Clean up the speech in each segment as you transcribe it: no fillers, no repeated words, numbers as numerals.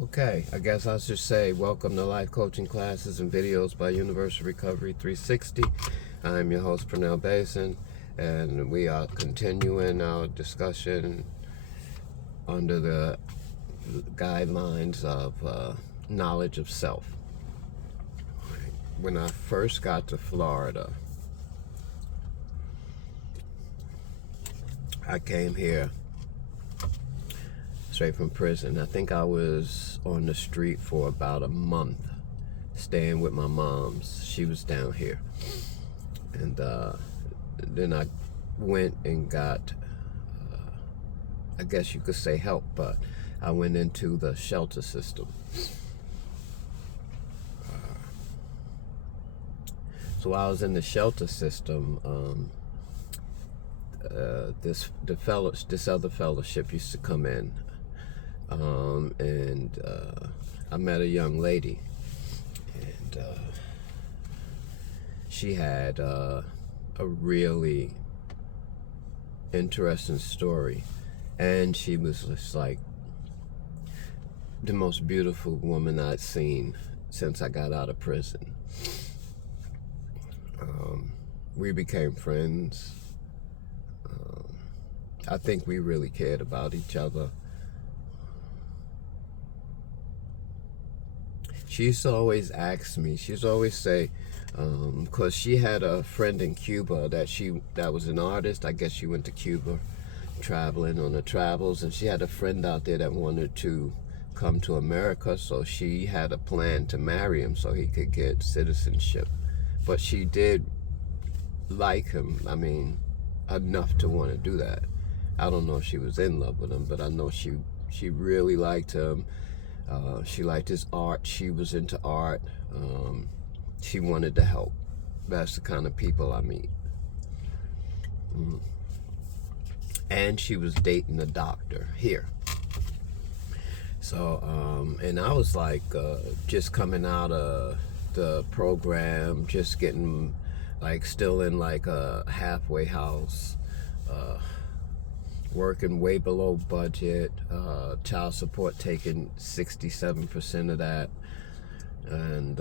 Okay, I guess I'll just say welcome to Life Coaching Classes and Videos by Universal Recovery 360. I'm your host, Pernell Basin, and we are continuing our discussion under the guidelines of knowledge of self. When I first got to Florida, I came here straight from prison. I think I was on the street for about a month, staying with my mom's. She was down here. And then I went and got, I guess you could say help, but I went into the shelter system. So while I was in the shelter system, this other fellowship used to come in. And I met a young lady, and she had a really interesting story, and she was just like the most beautiful woman I'd seen since I got out of prison. We became friends. I think we really cared about each other. She used to always ask me, she used to always say, because she had a friend in Cuba that was an artist. I guess she went to Cuba traveling on the travels, and she had a friend out there that wanted to come to America, so she had a plan to marry him so he could get citizenship. But she did like him, I mean, enough to want to do that. I don't know if she was in love with him, but I know she really liked him. She liked his art. She was into art. She wanted to help. That's the kind of people I meet. And she was dating a doctor here. So, and I was like, just coming out of the program, just getting, like, still in like a halfway house, working way below budget, child support taking 67% of that, and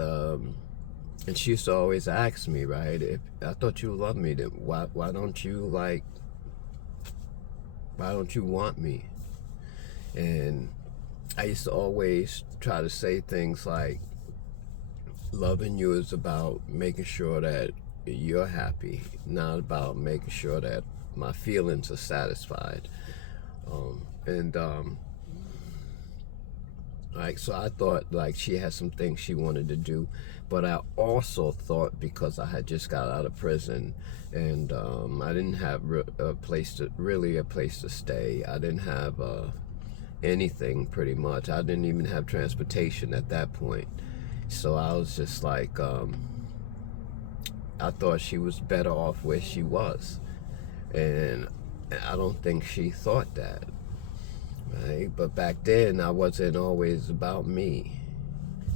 she used to always ask me, right, if I thought you loved me, then why don't you want me? And I used to always try to say things like, loving you is about making sure that you're happy, not about making sure that my feelings are satisfied. Like, so I thought like she had some things she wanted to do, but I also thought, because I had just got out of prison, and I didn't have a place to stay. I didn't have anything, pretty much. I didn't even have transportation at that point. So I was just like, I thought she was better off where she was. And I don't think she thought that, right? But back then, I wasn't always about me,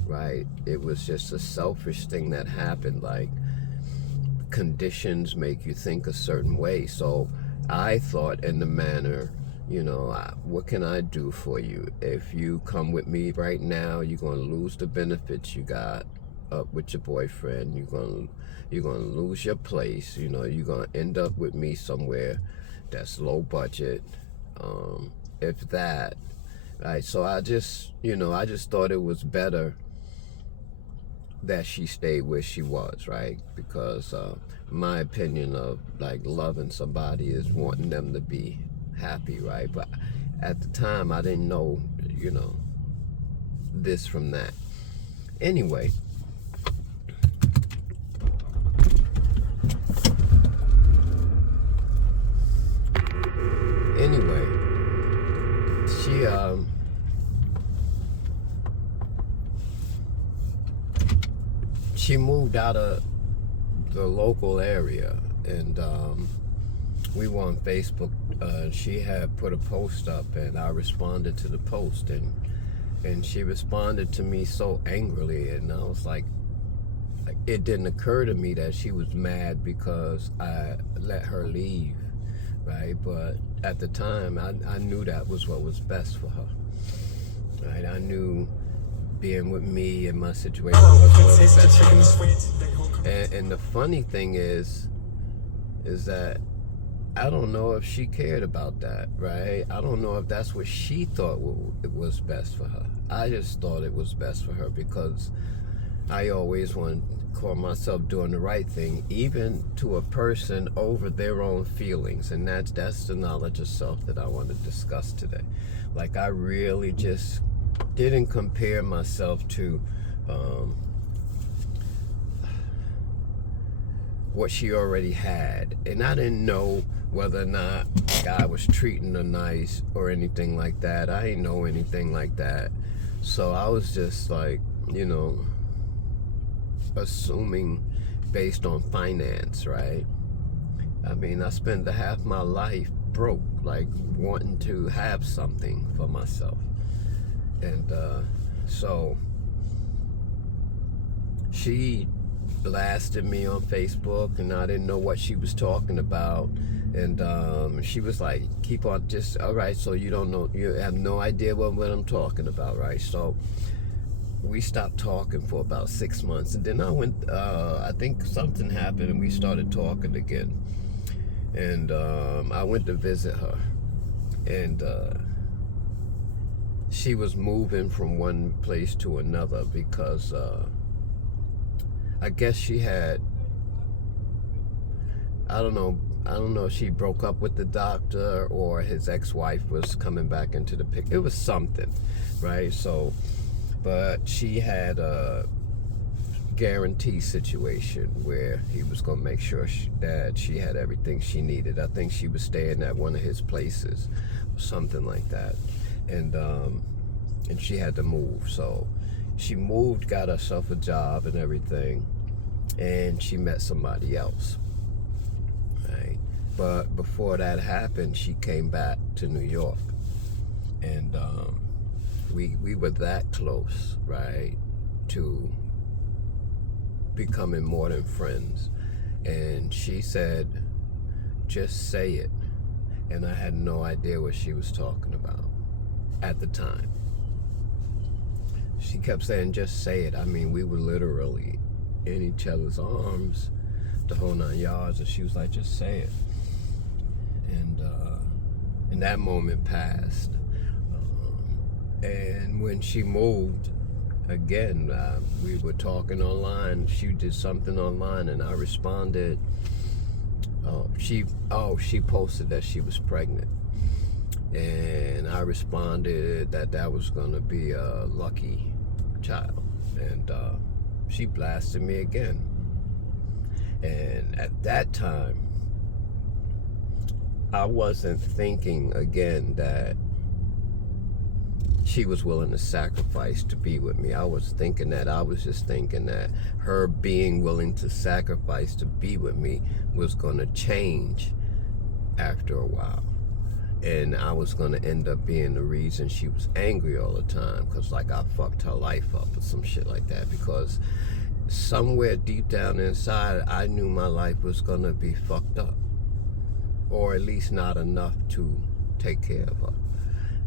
right? It was just a selfish thing that happened. Like, conditions make you think a certain way. So I thought in the manner, what can I do for you? If you come with me right now, you're going to lose the benefits you got up with your boyfriend. You're going to lose your place. You're going to end up with me somewhere that's low budget, if that, right? So I just thought it was better that she stayed where she was, right? Because my opinion of like loving somebody is wanting them to be happy, right? But at the time, I didn't know, this from that. Anyway, she moved out of the local area, and we were on Facebook. She had put a post up, and I responded to the post, and she responded to me so angrily, and I was like, it didn't occur to me that she was mad because I let her leave, right? But at the time, I knew that was what was best for her. right? I knew being with me and my situation was what was best for her. And the funny thing is that I don't know if she cared about that, right? I don't know if that's what she thought it was best for her. I just thought it was best for her because I always want to call myself doing the right thing, even to a person over their own feelings. And that's the knowledge of self that I want to discuss today. Like, I really just didn't compare myself to what she already had, and I didn't know whether or not the guy was treating her nice or anything like that. I didn't know anything like that, so I was just like, assuming based on finance, right? I mean, I spent the half my life broke, like wanting to have something for myself. And so she blasted me on Facebook, and I didn't know what she was talking about. And she was like, keep on, just, all right, so you don't know, you have no idea what I'm talking about, right? So we stopped talking for about 6 months, and then I went, I think something happened, and we started talking again. And I went to visit her, and she was moving from one place to another because I guess she had, I don't know if she broke up with the doctor or his ex-wife was coming back into the picture. It was something, right? So, but she had a guarantee situation where he was going to make sure that she had everything she needed. I think she was staying at one of his places, something like that. And she had to move. So she moved, got herself a job and everything, and she met somebody else, right? But before that happened, she came back to New York, and we were that close, right, to becoming more than friends. And she said, just say it. And I had no idea what she was talking about at the time. She kept saying, just say it. I mean, we were literally in each other's arms the whole 9 yards, and she was like, just say it. And that moment passed. And when she moved, again, we were talking online. She did something online, and I responded. She posted that she was pregnant, and I responded that was going to be a lucky child. And she blasted me again. And at that time, I wasn't thinking again that she was willing to sacrifice to be with me. I was just thinking that her being willing to sacrifice to be with me was going to change after a while. And I was going to end up being the reason she was angry all the time, because like I fucked her life up or some shit like that, because somewhere deep down inside I knew my life was going to be fucked up, or at least not enough to take care of her.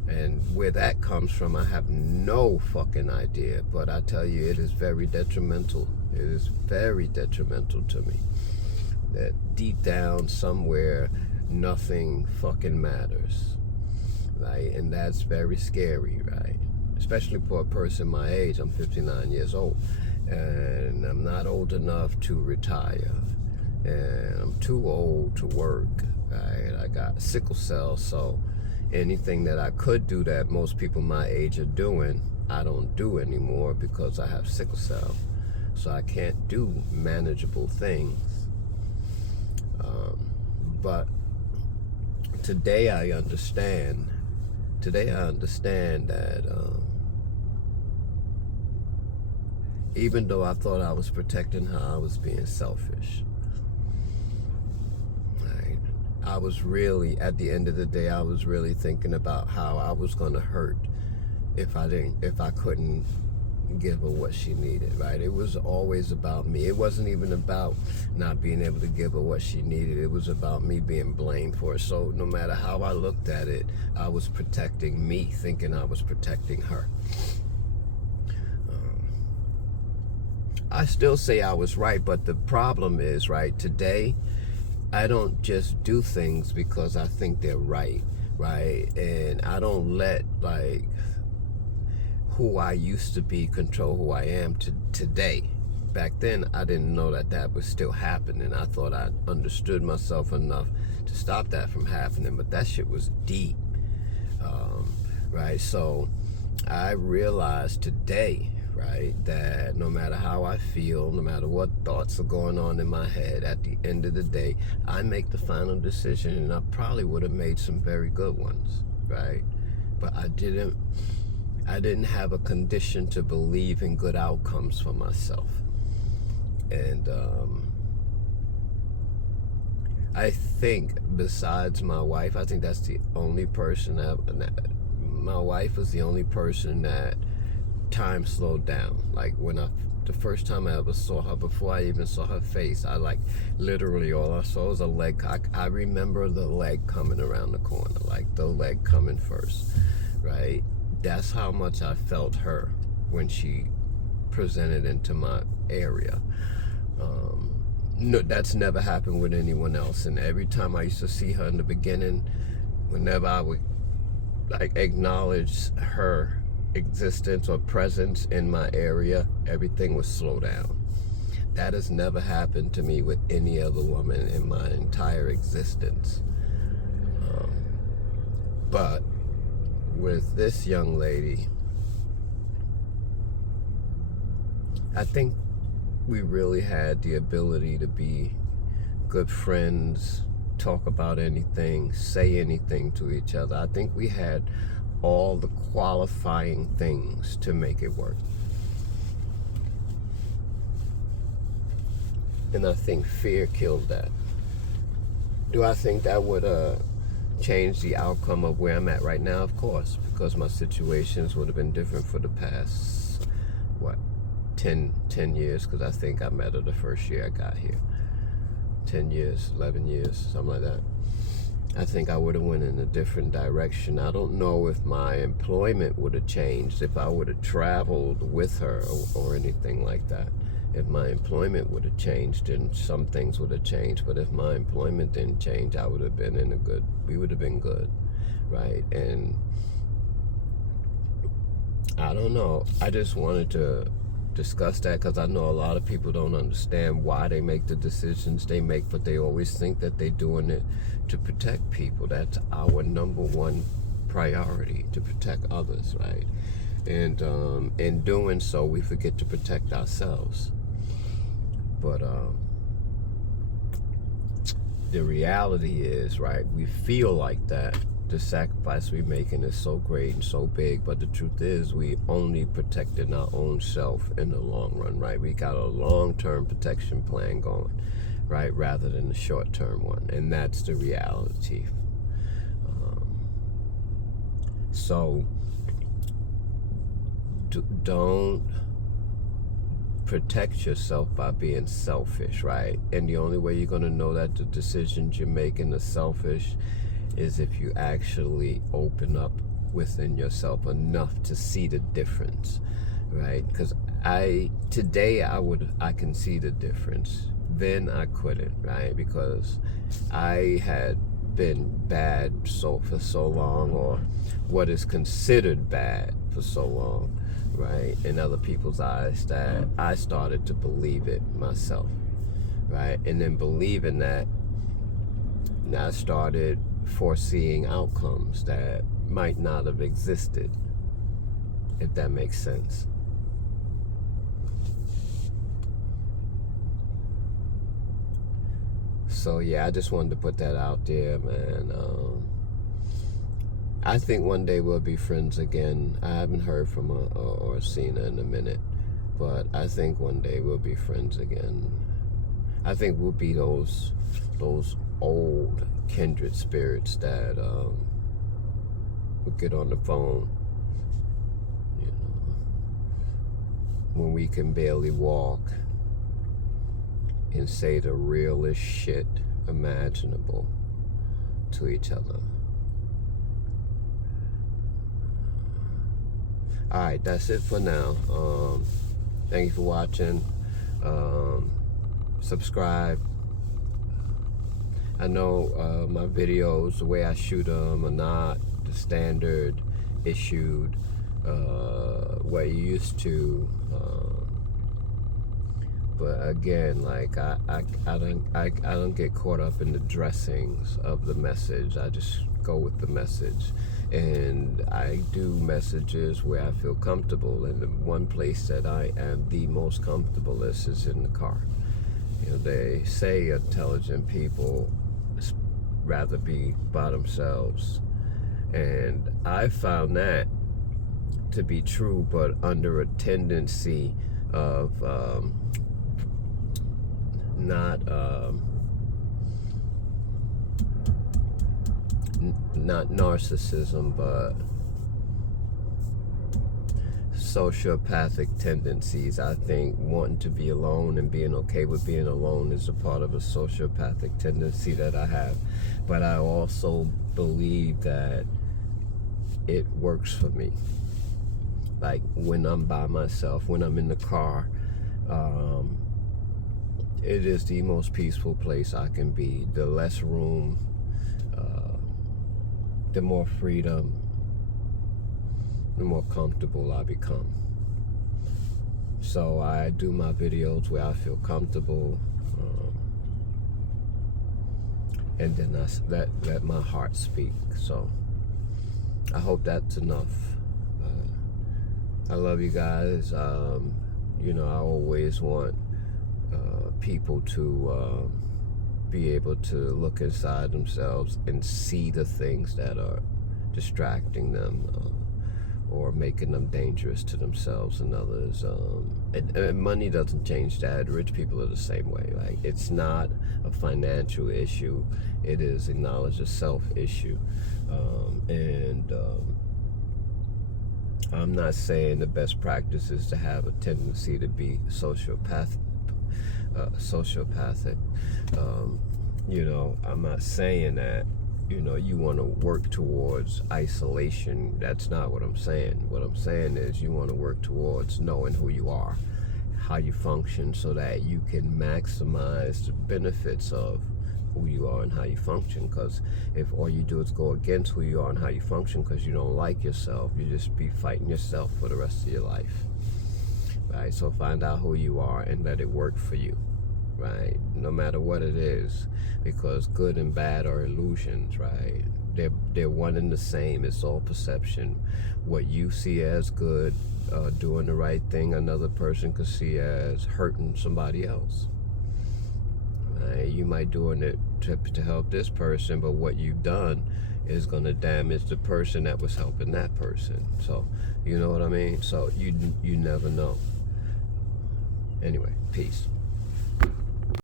And where that comes from, I have no fucking idea. But I tell you, it is very detrimental. It is very detrimental to me. That deep down somewhere, nothing fucking matters, right? And that's very scary, right? Especially for a person my age. I'm 59 years old. And I'm not old enough to retire. And I'm too old to work, right? I got sickle cell, so anything that I could do that most people my age are doing, I don't do anymore because I have sickle cell. So I can't do manageable things. But today I understand that even though I thought I was protecting her, I was being selfish. I was really, at the end of the day, I was really thinking about how I was going to hurt if I couldn't give her what she needed, right? It was always about me. It wasn't even about not being able to give her what she needed. It was about me being blamed for it. So no matter how I looked at it, I was protecting me, thinking I was protecting her. I still say I was right, but the problem is, right, today, I don't just do things because I think they're right, right? And I don't let, like, who I used to be control who I am today. Back then, I didn't know that that was still happening. I thought I understood myself enough to stop that from happening, but that shit was deep, right? So I realized today, right, that no matter how I feel, no matter what thoughts are going on in my head, at the end of the day, I make the final decision, and I probably would have made some very good ones, right? But I didn't have a condition to believe in good outcomes for myself. And I think besides my wife, I think that's the only person my wife was the only person that time slowed down. Like the first time I ever saw her, before I even saw her face, I like literally all I saw was a leg. I remember the leg coming around the corner, like the leg coming first, right? That's how much I felt her when she presented into my area. No, that's never happened with anyone else. And every time I used to see her in the beginning, whenever I would like acknowledge her existence or presence in my area, everything would slow down. That has never happened to me with any other woman in my entire existence. But with this young lady, I think we really had the ability to be good friends, talk about anything, say anything to each other. I think we had all the qualifying things to make it work. And I think fear killed that. Do I think that would change the outcome of where I'm at right now? Of course, because my situations would have been different for the past, 10 years, because I think I met her the first year I got here. 10 years, 11 years, something like that. I think I would have went in a different direction. I don't know if my employment would have changed, if I would have traveled with her or anything like that. If my employment would have changed, then some things would have changed. But if my employment didn't change, I would have been we would have been good, right? And I don't know. I just wanted to discuss that because I know a lot of people don't understand why they make the decisions they make, but they always think that they're doing it to protect people. That's our number one priority, to protect others, right? And in doing so, we forget to protect ourselves. But the reality is, right, we feel like that the sacrifice we're making is so great and so big, but the truth is we only protecting our own self in the long run, right? We got a long-term protection plan going, right, rather than the short-term one, and that's the reality. So don't protect yourself by being selfish, right? And the only way you're going to know that the decisions you're making are selfish is if you actually open up within yourself enough to see the difference, right? Because today I can see the difference. Then I couldn't, right? Because I had been bad for so long, or what is considered bad for so long, right, in other people's eyes, that I started to believe it myself, right? And then believing that, I started foreseeing outcomes that might not have existed, if that makes sense. So yeah, I just wanted to put that out there, man. I think one day we'll be friends again. I haven't heard from her or seen her in a minute, but I think one day we'll be friends again. I think we'll be those old kindred spirits that would get on the phone, when we can barely walk and say the realest shit imaginable to each other. Alright, that's it for now. Thank you for watching. Subscribe. I know my videos, the way I shoot them, are not the standard issued what you used to. But again, like I don't get caught up in the dressings of the message. I just go with the message, and I do messages where I feel comfortable. And the one place that I am the most comfortable is in the car. You know, they say intelligent people rather be by themselves, and I found that to be true, but under a tendency of not narcissism, but sociopathic tendencies. I think wanting to be alone and being okay with being alone is a part of a sociopathic tendency that I have. But I also believe that it works for me. Like when I'm by myself, when I'm in the car, it is the most peaceful place I can be. The less room, the more freedom, the more comfortable I become. So I do my videos where I feel comfortable, and then I let my heart speak. So I hope that's enough. I love you guys. You know, I always want people to be able to look inside themselves and see the things that are distracting them or making them dangerous to themselves and others. And money doesn't change that. Rich people are the same way. Like, it's not a financial issue. It is a knowledge of self issue. I'm not saying the best practice is to have a tendency to be sociopathic. You know, I'm not saying that, you know, you want to work towards isolation. That's not what I'm saying. What I'm saying is you want to work towards knowing who you are, how you function, so that you can maximize the benefits of who you are and how you function. Because if all you do is go against who you are and how you function because you don't like yourself, you just be fighting yourself for the rest of your life. Right? So find out who you are and let it work for you. Right? No matter what it is, because good and bad are illusions, right? They're one and the same. It's all perception. What you see as good, doing the right thing, another person could see as hurting somebody else. Right? You might doing it to help this person, but what you've done is going to damage the person that was helping that person. So, you know what I mean? So you never know. Anyway, peace.